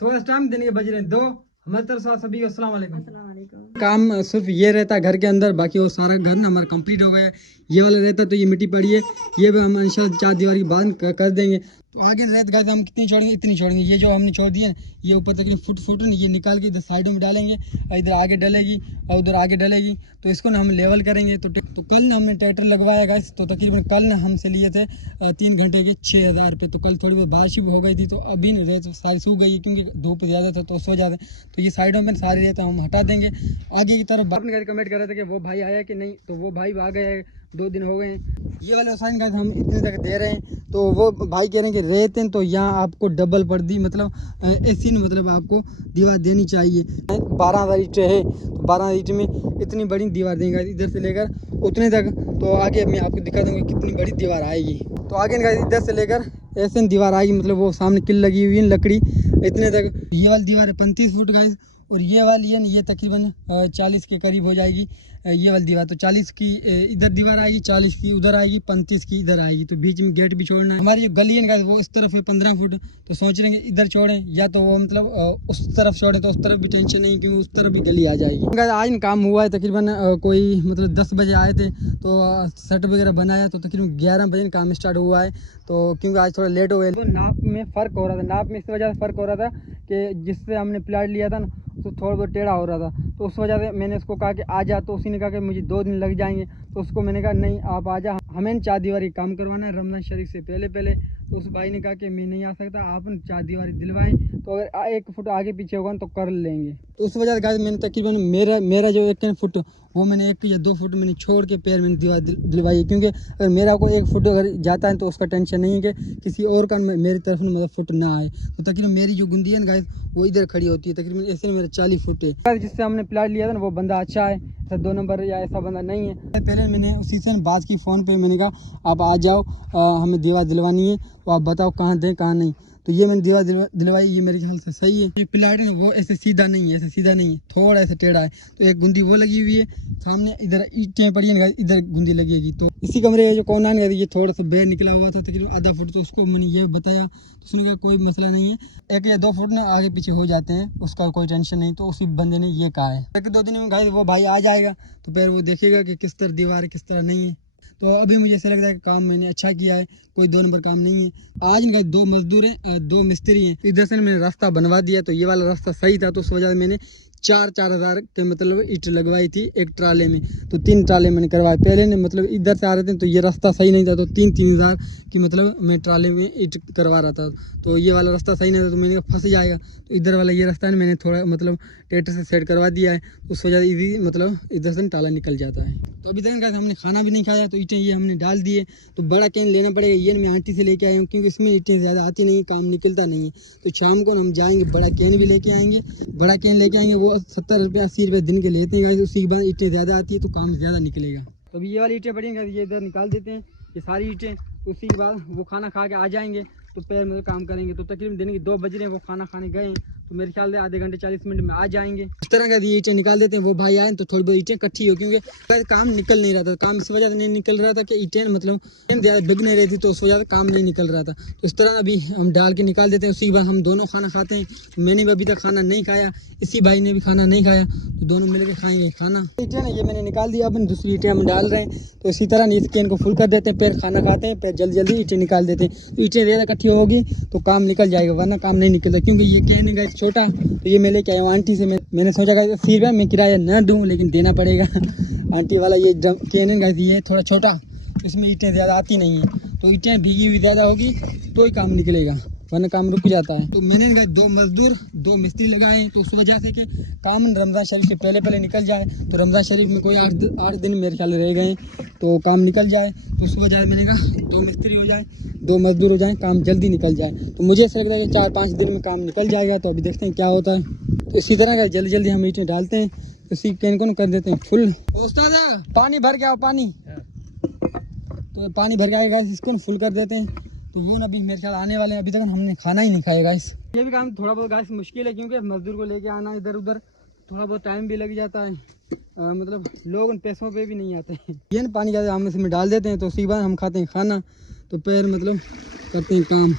सुबह इस टाइम दिन के बज रहे हैं 2। हमारे तरफ से सभी को अस्सलाम वालेकुम। काम सिर्फ ये रहता है घर के अंदर, बाकी वो सारा घर ना हमारा कंप्लीट हो गया है। ये वाला रहता तो ये मिट्टी पड़ी है, ये भी हम इंशाल्लाह 4 दीवारी बांध कर देंगे। तो आगे रहते गए हम कितनी छोड़ेंगे, इतनी छोड़ेंगे। ये जो हमने छोड़ दिया ये ऊपर तक फुट ये निकाल के इधर साइडों में डालेंगे और इधर आगे डलेगी और उधर आगे डलेगी। तो इसको ना हम लेवल करेंगे। तो कल ना हमने ट्रैक्टर लगवाया गाइस, तो तकरीबन कल ना हमसे लिए थे 3 घंटे के 6000 रुपये। तो कल थोड़ी बहुत बारिश भी हो गई थी, तो अभी नहीं रहे तो सारी सूख गई क्योंकि धूप ज़्यादा था तो सो जाते। तो ये साइडों में सारी रहता हम हटा देंगे। आगे की तरफ आपने घर कमेंट कर रहे थे कि वो भाई आया कि नहीं, तो वो भाई आ गए, 2 दिन हो गए हैं। ये वाले साइन गाइस हम इतने तक दे रहे हैं। तो वो भाई कह रहे हैं कि रहते हैं तो यहाँ आपको डबल पड़ दी, मतलब ऐसी मतलब आपको दीवार देनी चाहिए। 12,000 ईंटें है, तो 12 ईंट में इतनी बड़ी दीवार देंगे इधर से लेकर उतने तक। तो आगे मैं आपको दिखा दूँगा कितनी बड़ी दीवार आएगी। तो आगे इधर से लेकर ऐसे दीवार आएगी, मतलब वो सामने किल लगी हुई है लकड़ी इतने तक। ये वाली दीवार है 35 फुट गाइस, और ये वाली है ये तकरीबन 40 के करीब हो जाएगी। ये वाली दीवार तो 40 की इधर दीवार आएगी, 40 की उधर आएगी, 35 की इधर आएगी। तो बीच में गेट भी छोड़ना है। हमारी जो गली है ना वो इस तरफ है 15 फुट। तो सोच रहे हैं इधर छोड़ें या तो वो मतलब उस तरफ छोड़े, तो उस तरफ भी टेंशन नहीं क्योंकि उस तरफ भी गली आ जाएगी। आज काम हुआ है तकरीबन कोई मतलब 10 बजे आए थे, तो सेट वगैरह बनाया तो तकरीबन 11 बजे काम स्टार्ट हुआ है। तो क्योंकि आज थोड़ा लेट हो गया, तो नाप में फ़र्क हो रहा था। नाप में इस वजह से फ़र्क हो रहा था कि जिससे हमने प्लाट लिया था ना तो थोड़ा बहुत टेढ़ा हो रहा था। तो उस वजह से मैंने उसको कहा कि आ जा, तो उसी ने कहा कि मुझे 2 दिन लग जाएंगे। तो उसको मैंने कहा नहीं आप आ जा, हमें 4 दीवारी काम करवाना है रमज़ान शरीफ से पहले। तो उस भाई ने कहा कि मैं नहीं आ सकता, आप 4 दीवारी दिलवाएं, तो अगर 1 फुट आगे पीछे होगा तो कर लेंगे। तो उस वजह से गाइस मैंने तकरीबन मेरा जो 1 फुट वो मैंने 1 या 2 फुट मैंने छोड़ के पैर मैंने दीवार दिलवाई है। क्योंकि अगर मेरा को 1 फुट अगर जाता है तो उसका टेंशन नहीं है कि किसी और का मेरी तरफ मतलब फुट ना आए। तो तकरीबन मेरी जो गुंदी है ना गाइस वो इधर खड़ी होती है। तकरीबन ऐसे मेरा 40 फुट है। जिससे हमने प्लाट लिया था ना वो बंदा अच्छा है, ऐसा 2 नंबर या ऐसा बंदा नहीं है। पहले मैंने उसी से बात की फ़ोन पे, मैंने कहा आप आ जाओ, हमें दीवार दिलवानी है, तो आप बताओ कहाँ दें कहाँ नहीं। तो ये मैंने दीवार दिलवाई, ये मेरे ख्याल से सही है। ये प्लाट है वो ऐसे सीधा नहीं है, ऐसे सीधा नहीं है, थोड़ा ऐसे टेढ़ा है। तो एक गुंदी वो लगी हुई है सामने, इधर ईंटें पड़ी है, इधर गुंदी लगेगी। तो इसी कमरे का जो कोना है ये थोड़ा सा बेर निकला हुआ था तकरीबन आधा फुट। तो उसको मैंने ये बताया तो उसने कहा कोई मसला नहीं है, 1 या 2 फुट ना आगे पीछे हो जाते हैं, उसका कोई टेंशन नहीं। तो उसी बंदे ने ये कहा है। 1-2 दिन में वो भाई आ जाएगा तो फिर वो देखेगा कि किस तरह दीवार है किस तरह नहीं है। तो अभी मुझे ऐसा लगता है कि काम मैंने अच्छा किया है, कोई 2 नंबर काम नहीं है। आज इनका 2 मजदूर हैं, 2 मिस्त्री हैं। इधर से मैंने रास्ता बनवा दिया, तो ये वाला रास्ता सही था, तो उस वजह से मैंने 4-4 हज़ार के मतलब ईंट लगवाई थी एक ट्राले में। तो 3 ट्राले मैंने करवाए। पहले ने मतलब इधर से आ रहे थे तो ये रास्ता सही नहीं था, तो 3-3 हज़ार की मतलब मैं ट्राले में ईंट करवा रहा था। तो ये वाला रास्ता सही नहीं था, तो मैंने कहा फंस जाएगा। तो इधर वाला ये रास्ता है मैंने थोड़ा मतलब ट्रैक्टर से सेट करवा दिया है, उस वजह से इजी मतलब इधर से टाला निकल जाता है। तो अभी तक हमने खाना भी नहीं खाया, तो ईंटें ये हमने डाल दिए। तो बड़ा कैन लेना पड़ेगा, ये मैं आंटी से लेके आया हूँ क्योंकि इसमें ईंटें ज़्यादा आती नहीं, काम निकलता नहीं है। तो शाम को हम जाएंगे बड़ा कैन भी लेके आएंगे। बड़ा कैन लेके आएंगे, वो 70 रुपये 80 रुपये दिन के लेते हैं। उसी के बाद ईंटें ज़्यादा आती है तो काम ज़्यादा निकलेगा। तो अभी ये वाली ईंटें पड़ी हैं, ये इधर निकाल देते हैं ये सारी ईंटें। तो उसी के बाद वो खाना खा के आ जाएंगे तो पैर में काम करेंगे। तो तकरीबन दिन के 2 बज रहे हैं, वो खाना खाने गए हैं, तो मेरे ख्याल से आधे घंटे 40 मिनट में आ जाएंगे। इस तरह का ये ईंटें निकाल देते हैं, वो भाई आए तो थोड़ी बहुत ईंटें इकट्ठी हो, क्योंकि काम निकल नहीं रहा था। काम इस वजह से नहीं निकल रहा था कि ईंटें मतलब ज़्यादा बिग नहीं रही थी, तो उस वजह से काम नहीं निकल रहा था। तो इस तरह अभी हम डाल के निकाल देते हैं, उसी के बाद हम दोनों खाना खाते हैं। मैंने भी अभी तक खाना नहीं खाया, इसी भाई ने भी खाना नहीं खाया, तो दोनों मिलकर खाएंगे खाना। ईंटें ना ये मैंने निकाल दिया, अपन दूसरी ईंटें हम डाल रहे हैं। तो इसी तरह इस कैन को फुल कर देते हैं, फिर खाना खाते हैं, फिर जल्दी जल्दी ईंटें निकाल देते हैं। ईंटें ज़्यादा इकट्ठी होगी तो काम निकल जाएगा, वरना काम नहीं निकलता। क्योंकि ये कैन का छोटा, तो ये मैं लेके आया हूँ आंटी से। मैंने सोचा कि 80 रुपये मैं किराया न दूँ, लेकिन देना पड़ेगा। आंटी वाला ये कैन का ये थोड़ा छोटा, इसमें ईंटें ज़्यादा आती नहीं है। तो ईंटें भीगी हुई ज़्यादा होगी तो ही काम निकलेगा, वरना काम रुक जाता है। तो मैंने 2 मजदूर 2 मिस्त्री लगाए हैं, तो उस वजह से कि काम रमज़ान शरीफ के पहले निकल जाए। तो रमज़ान शरीफ में कोई 8 दिन मेरे ख्याल रह गए तो काम निकल जाए। तो उस वजह से मैंने कहा 2 मिस्त्री हो जाए, 2 मजदूर हो जाए, काम जल्दी निकल जाए। तो मुझे ऐसा लगता है कि 4-5 दिन में काम निकल जाएगा। तो अभी देखते हैं क्या होता है। तो इसी तरह का जल्दी जल्दी हम ईंटें डालते हैं, इसी कैन को कर देते हैं फुल। उस्ताद पानी भर के आओ, पानी। तो पानी भर के आएगा, इसको फुल कर देते हैं। तो वो अभी मेरे ख्याल आने वाले हैं, अभी तक हमने खाना ही नहीं खाया गाइस। ये भी काम थोड़ा बहुत गाइस मुश्किल है, क्योंकि मजदूर को लेके आना इधर उधर, थोड़ा बहुत टाइम भी लग जाता है। मतलब लोग उन पैसों पे भी नहीं आते हैं। ये ना पानी ज़्यादा हम इसमें डाल देते हैं, तो उसी बाद हम खाते हैं खाना, तो फिर मतलब करते हैं काम।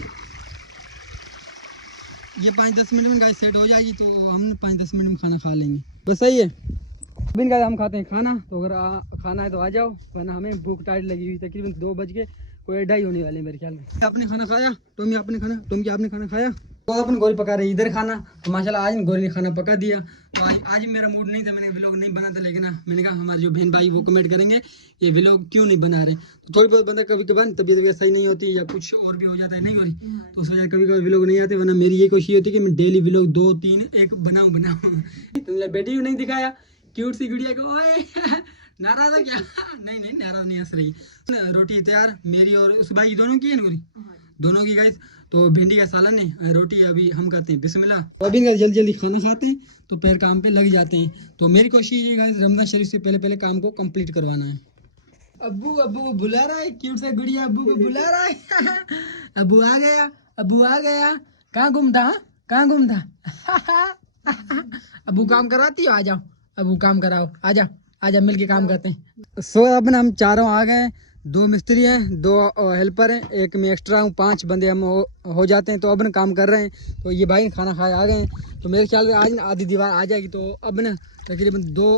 ये 5-10 मिनट में गाइस सेट हो जाएगी, तो हम 5-10 मिनट में खाना खा लेंगे। बस सही है। अभी गाइस हम खाते हैं खाना, तो अगर खाना है तो आ जाओ, वरना हमें भूख टाइट लगी हुई, तकरीबन 2 बज के कोई 2:30 होने वाले मेरे ख्याल में। आपने खाना खाया? टॉमी आपने खाना खाया? तो अपन गोरी पका रहे इधर खाना, तो माशाल्लाह आज गोरी ने खाना पका दिया। तो आज मेरा मूड नहीं था, मैंने व्लॉग नहीं बना था, लेकिन मैंने कहा हमारे जो बहन भाई वो कमेंट करेंगे ये व्लॉग क्यों नहीं बना रहे। तो थोड़ी बहुत बंदा कभी कभार तबीयत सही नहीं होती या कुछ और भी हो जाता है, नहीं गोरी, तो उस वजह कभी कभी व्लॉग नहीं आते, वरना मेरी ये कोशिश होती है कि मैं डेली व्लॉग 2-3-1 बनाऊँ। तुमने बेटी को नहीं दिखाया, क्यूट सी गुड़िया को। ओए नाराज है क्या? नहीं नाराज नहीं, हंस रही। रोटी तैयार मेरी और उस भाई दोनों की है ना, दोनों की गाइस। तो भिंडी का सालन है, रोटी अभी हम करते हैं बिस्मिल्लाह। तो अभी जल्दी जल्दी खाना खाते हैं, तो फिर काम पे लग जाते हैं। तो मेरी कोशिश ये गाइस रमजान शरीफ से पहले काम को कंप्लीट करवाना है। अब्बू को बुला रहा है, क्यूट सा गुड़िया अब्बू को बुला रहा है। अब्बू आ गया। कहाँ घूमता? अब्बू काम कराती हो? आ जाओ अब्बू काम कराओ, आजा मिलके काम करते हैं। सो अपन हम चारों आ गए, 2 मिस्त्री हैं, 2 हेल्पर हैं, एक मैं एक्स्ट्रा हूँ, 5 बंदे हम हो जाते हैं। तो अब काम कर रहे हैं। तो ये भाई खाना खाए आ गए हैं, तो मेरे ख्याल से आज आधी दीवार आ जाएगी। तो अब ना तकरीबन 2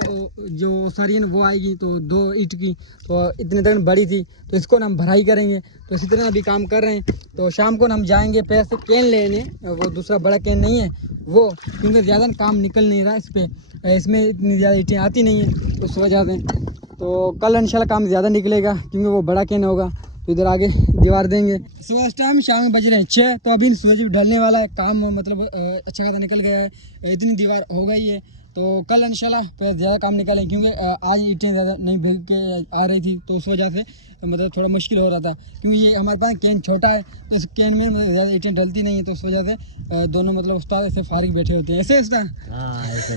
जो सारी है ना वो आएगी, तो 2 ईंट की, तो इतने तक बड़ी थी, तो इसको ना हम भराई करेंगे। तो इसी तरह अभी काम कर रहे हैं। तो शाम को ना हम जाएंगे पैर से कैन लेने, वो दूसरा बड़ा कैन नहीं है वो, क्योंकि ज़्यादा काम निकल नहीं रहा इसमें इतनी ज़्यादा ईंटें आती नहीं है, तो उस वजह से। तो कल इंशाल्लाह काम ज़्यादा निकलेगा, क्योंकि वो बड़ा कैन होगा। तो इधर आगे दीवार देंगे। सुबह इस टाइम शाम में बज रहे हैं 6, तो अभी सूरज भी ढलने वाला है, काम मतलब अच्छा खासा निकल गया है, इतनी दीवार हो गई है। तो कल इंशाल्लाह फिर ज़्यादा काम निकालें, क्योंकि आज ईंटें ज़्यादा नहीं भीग के आ रही थी, तो उस वजह से मतलब थोड़ा मुश्किल हो रहा था, क्योंकि ये हमारे पास कैन छोटा है, तो इस कैन में मतलब ज़्यादा ईंटें डलती नहीं है, तो उस वजह से दोनों मतलब उस्ताद ऐसे फारिग बैठे होते हैं, ऐसे उस्ताद। हाँ ऐसे।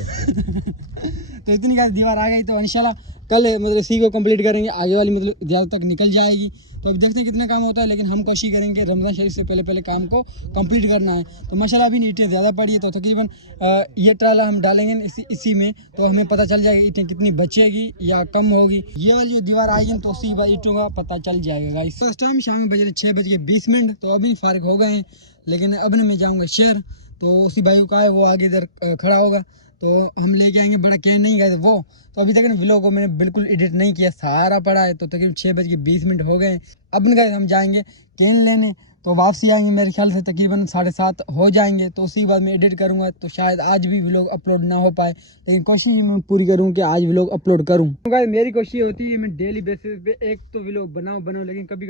तो इतनी का दीवार आ गई, तो इंशाल्लाह कल मतलब इसी को कंप्लीट करेंगे, आगे वाली मतलब ज़्यादा तक निकल जाएगी। तो अभी देखते हैं कितना काम होता है, लेकिन हम कोशिश करेंगे रमज़ान शरीफ से पहले काम को कंप्लीट करना है। तो माशाल्लाह अभी ईंटें ज़्यादा पड़ी है, तो तकरीबन ये ट्राला हम डालेंगे इसी में, तो हमें पता चल जाएगा ईंटें कितनी बचेगी या कम होगी। ये वाली जो दीवार आएगी तो उसी ईंटों का पता चल जाएगा गाइस। तो इस टाइम शाम में बज रहे 6:20, तो अभी फारिग हो गए हैं, लेकिन अब ना मैं जाऊँगा शहर, तो उसी भाई का है वो आगे इधर खड़ा होगा, तो हम लेके आएंगे बड़ा कैन नहीं गए वो। तो अभी तक व्लॉग को मैंने बिल्कुल एडिट नहीं किया, सारा पड़ा है। तो तकरीबन 6:20 हो गए। अब गए हम जाएंगे कैन लेने, तो वापसी आएंगे मेरे ख्याल से तकरीबन 7:30 हो जाएंगे। तो उसी के बाद मैं एडिट करूँगा, तो शायद आज भी व्लॉग अपलोड ना हो पाए, लेकिन कोशिश मैं पूरी करूँ कि आज व्लॉग अपलोड करूँ। तो मेरी कोशिश होती है मैं डेली बेसिस पे एक तो व्लॉग बनाऊँ, लेकिन कभी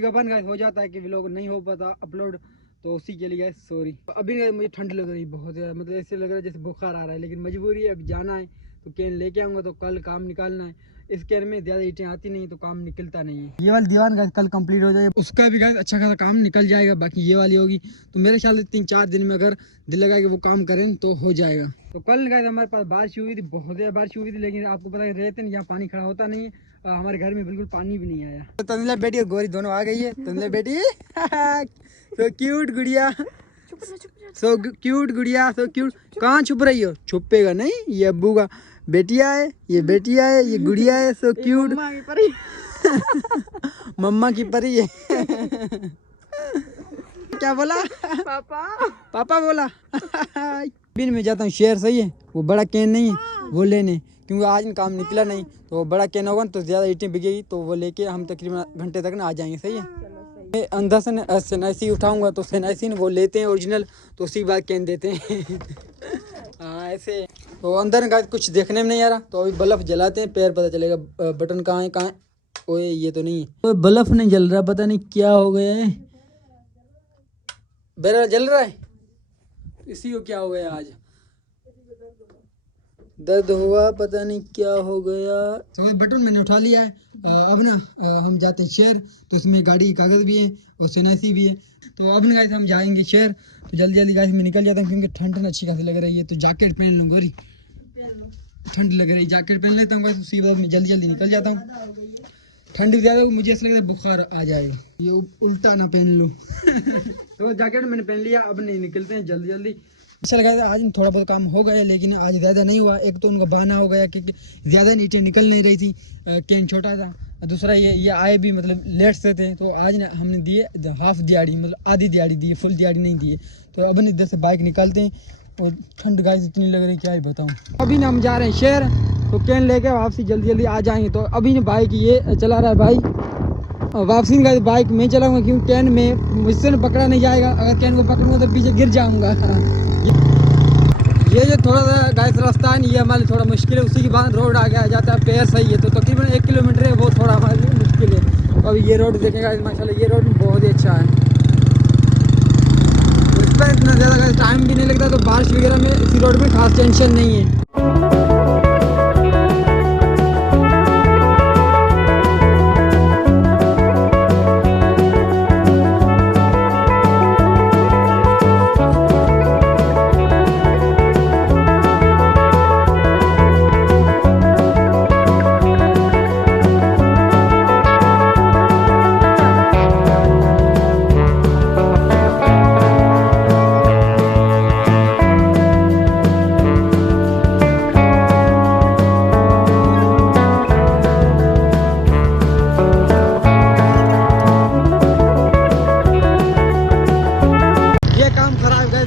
कभार हो जाता है कि व्लॉग नहीं हो पाता अपलोड, तो उसी के लिए सॉरी। अभी मुझे ठंड लग रही है बहुत ज़्यादा, मतलब ऐसे लग रहा है जैसे बुखार आ रहा है, लेकिन मजबूरी है, अब जाना है तो कैन लेके आऊँगा, तो कल काम निकालना है। इस कैन में ज़्यादा ईंटें आती नहीं, तो काम निकलता नहीं है। ये वाली दीवार गाइस कल कंप्लीट हो जाएगी, उसका भी गाइस अच्छा खासा काम निकल जाएगा। बाकी ये वाली होगी, तो मेरे ख्याल से 3-4 दिन में अगर दिल लगा कि वो काम करें तो हो जाएगा। तो कल गाइस हमारे पास बारिश हुई थी, बहुत ज़्यादा बारिश हुई थी, लेकिन आपको पता है रहते हैं यहाँ पानी खड़ा होता नहीं है, हमारे घर में बिल्कुल पानी भी नहीं आया। तो तंजिला बेटी और गोरी दोनों आ गई है। तंजिला बेटी सो क्यूट गुड़िया, सो क्यूट गुड़िया, सो क्यूट। कहाँ छुप रही हो? छुपेगा नहीं, ये अब्बू का बेटिया है, ये गुड़िया है, सो क्यूट। मम्मा की परी है। क्या बोला? पापा बोला। बिन में जाता हूँ शहर, सही है, वो बड़ा कैन नहीं है वो लेने, क्योंकि आज काम निकला नहीं, तो बड़ा कैन होगा तो ज़्यादा ईंटें बिकेगी, तो वो लेके हम तकरीबन घंटे तक ना आ जाएंगे, सही है। मैं अंदर से सेनाइसी उठाऊंगा, तो सेनाइसी वो लेते हैं ओरिजिनल, तो उसी के बाद कैन देते हैं। हाँ ऐसे। तो अंदर का कुछ देखने में नहीं आ रहा, तो अभी बल्ब जलाते हैं, पैर पता चलेगा बटन कहाँ है। ओए ये तो नहीं है, तो बल्ब नहीं जल रहा, पता नहीं क्या हो गया है। बैरल जल रहा है, इसी को क्या हो गया, आज दर्द हुआ, पता नहीं क्या हो गया। तो बटन मैंने उठा लिया है। अब ना हम जाते हैं शहर, तो इसमें गाड़ी की कागज़ भी है और सेनासी भी है। तो अब ना गाइस हम जाएंगे शहर, तो जल्दी जल्दी गाइस मैं निकल जाता हूँ, क्योंकि ठंड ना अच्छी खासी लग रही है। तो जैकेट पहन लूँ गोरी, ठंड लग रही है, जैकेट पहन लेता हूँ गाइस, उसी बाद मैं जल्दी जल्दी निकल जाता हूँ। ठंड ज़्यादा मुझे ऐसा लगता है बुखार आ जाएगा, ये उल्टा ना पहन लूँ। तो जैकेट मैंने पहन लिया, अब नहीं निकलते हैं जल्दी जल्दी। अच्छा लगा था। आज थोड़ा बहुत काम हो गया लेकिन आज ज़्यादा नहीं हुआ। एक तो उनको बहाना हो गया क्योंकि ज़्यादा नीचे निकल नहीं रही थी, कैन छोटा था। दूसरा ये आए भी मतलब लेट से थे, तो आज ना हमने दिए हाफ दिहाड़ी, मतलब आधी दिहाड़ी दी, फुल दिहाड़ी नहीं दिए। तो अब इधर से बाइक निकालते हैं और ठंड गाइस इतनी लग रही क्या ही बताऊँ। अभी ना हम जा रहे हैं शहर, तो कैन लेके वापसी जल्दी जल्दी आ जाएंगे। तो अभी ना बाइक ये चला रहा है भाई, और वापसी का बाइक मैं चलाऊंगा क्योंकि कैन में मुझसे ना पकड़ा नहीं जाएगा। अगर कैन को पकड़ूंगा तो पीछे गिर जाऊंगा। ये जो थोड़ा सा गाइस रास्ता है ये हमारे थोड़ा मुश्किल है, उसी के बाद रोड आ गया जाता है पैर सही है, तो तकरीबन 1 किलोमीटर है, वो थोड़ा हमारे लिए मुश्किल है। तो अभी ये रोड देखेगा माशाल्लाह, ये रोड बहुत ही अच्छा है। इस पर इतना ज़्यादा टाइम भी नहीं लगता, तो बारिश वगैरह में इसी रोड में खास टेंशन नहीं है।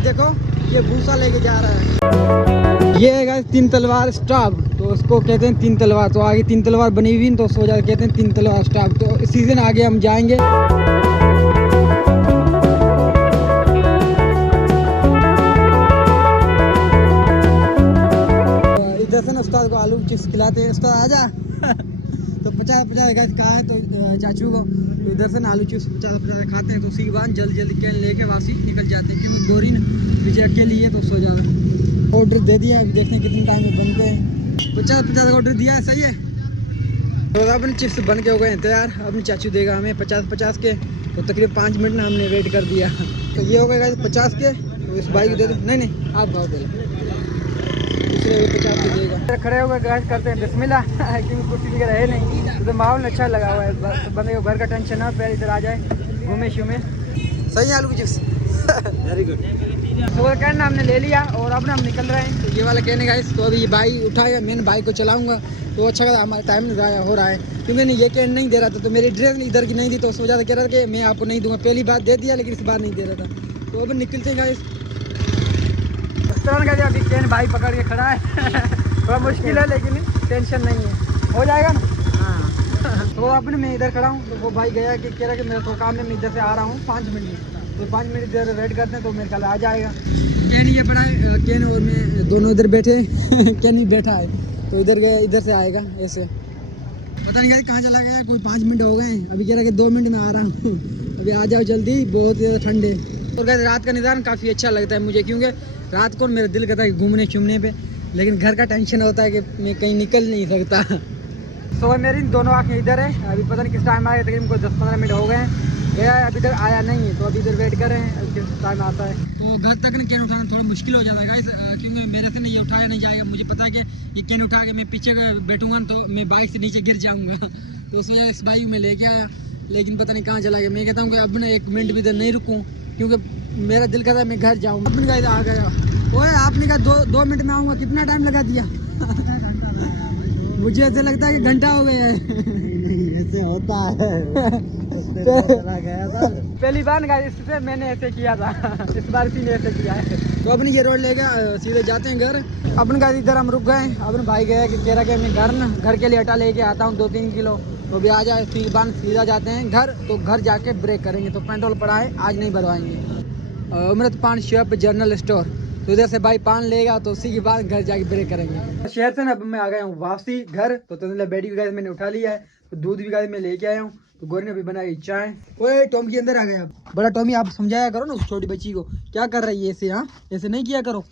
देखो ये भूसा लेके जा रहा है। ये है गाइस 3 तलवार स्टाफ, तो उसको कहते हैं 3 तलवार। तो आगे 3 तलवार बनी हुई, तो उसको कहते हैं 3 तलवार स्टाफ। तो सीजन आगे हम जाएंगे। इधर से ना उस्ताद को आलू चिप्स खिलाते हैं। उस्ताद आजा। तो 50-50 गाइस कहा है तो चाचू को, तो इधर से ना आलू चिप्स 50-50 खाते हैं। तो उसी के बाद जल्दी जल्दी कैन लेके वापसी निकल जाते हैं क्योंकि गोरी ना पीछे अकेली है, तो सो जा रहा। ऑर्डर दे दिया, अभी देखते हैं कितने टाइम में बनते हैं। 50-50 का ऑर्डर दिया है, सही है। तो अपने चिप्स बन के हो गए हैं तैयार। अपनी चाचू देगा हमें 50-50 के, तो तकरीबन 5 मिनट में हमने वेट कर दिया। तो ये हो गए 50 के, तो इस भाई को दे दो। नहीं आप भाव दे लो, 50 के देगा। खड़े हो गए गाइस, करते हैं बिस्मिल्लाह क्योंकि कुर्सी वगैरह है नहीं, तो माहौल अच्छा लगा हुआ है। बंदे को घर का टेंशन ना, पहले इधर आ जाए घूमे शूमे। सही है आलू की चिप्स, वेरी गुड। तो कैन हमने ले लिया और अब हम निकल रहे हैं। तो ये वाला कहने गाइस, तो अभी ये बाइक उठाएगा, मैं बाइक को चलाऊंगा, तो अच्छा खासा हमारा टाइम हो रहा है क्योंकि नहीं ये कैन नहीं दे रहा था। तो मेरी ड्रेस इधर की नहीं थी, तो उस वजह से कह रहा था कि मैं आपको नहीं दूंगा। पहली बार दे दिया लेकिन इस बार नहीं दे रहा था। तो अब निकलते हैं गाइस। अभी कैन भाई पकड़ के खड़ा है। थोड़ा मुश्किल है लेकिन टेंशन नहीं है, हो जाएगा ना। हाँ। तो अपने मैं इधर खड़ा हूँ, तो वो भाई गया कि कह रहा कि मेरा थोड़ा काम है, मैं इधर से आ रहा हूँ 5 मिनट में। तो 5 मिनट इधर वेट करते हैं, तो मेरे ख्याल आ जाएगा। कैन ये पड़ा है, कैन और मैं दोनों इधर बैठे। कैन ही बैठा है, तो इधर गया, इधर से आएगा ऐसे। पता नहीं कहाँ चला गया, कोई 5 मिनट हो गए। अभी कह रहा कि 2 मिनट में आ रहा हूँ। अभी आ जाओ जल्दी, बहुत ज़्यादा ठंडे। और कहते रात का निज़ाम काफ़ी अच्छा लगता है मुझे, क्योंकि रात को मेरा दिल करता है घूमने चुमने पे, लेकिन घर का टेंशन होता है कि मैं कहीं निकल नहीं सकता। तो मेरी दोनों आँखें इधर है। अभी पता नहीं किस टाइम आए, तकरीबन कोई 10-15 मिनट हो गए हैं। गया है अभी तक आया नहीं है, तो अभी इधर वेट कर रहे हैं किस टाइम आता है। तो घर तक ना कैन उठाना थोड़ा मुश्किल हो जाता है गाइस, क्योंकि मेरे से नहीं ये उठाया नहीं जाएगा। मुझे पता है कि ये कैन उठा के मैं पीछे बैठूंगा तो मैं बाइक से नीचे गिर जाऊँगा। तो उस वजह इस बाइक में लेके आया, लेकिन पता नहीं कहाँ चला गया। मैं कहता हूँ कि अब ना 1 मिनट भी इधर नहीं रुकूँ, क्योंकि मेरा दिल करता है मैं घर जाऊँ। अपने गाइस आ गया। ओए आपने कहा 2 मिनट में आऊँगा, कितना टाइम लगा दिया? मुझे ऐसे लगता है कि घंटा हो गया है। ऐसे होता है। पहली बार गाइस इससे मैंने ऐसे किया था, इस बार इसी ने ऐसे किया है। तो अपने ये रोड ले गया, सीधे जाते हैं घर। अपन गाइस इधर हम रुक गए। अपने भाई गया कि कह रहा कि मैं घर के लिए आटा लेके आता हूँ 2-3 किलो, तो भी आ जाए। फिर बाद सीधा जाते हैं घर, तो घर जाके ब्रेक करेंगे। तो पेट्रोल पड़ा है, आज नहीं भरवाएंगे। अमृत पान शॉप जनरल स्टोर, तो इधर से भाई पान लेगा, तो उसी के बाद घर जाके ब्रेक करेंगे। शहर से ना अब मैं आ गया हूँ वापसी घर। तो बेटी भी गाइस मैंने उठा लिया है, तो दूध भी गाइस मैं लेके आया हूँ। तो गोरी ने भी बनाई चाय। ओए टॉमी के अंदर आ गया। बड़ा टॉमी आप समझाया करो ना उस छोटी बच्ची को, क्या कर रही है ऐसे। हाँ ऐसे नहीं किया करो।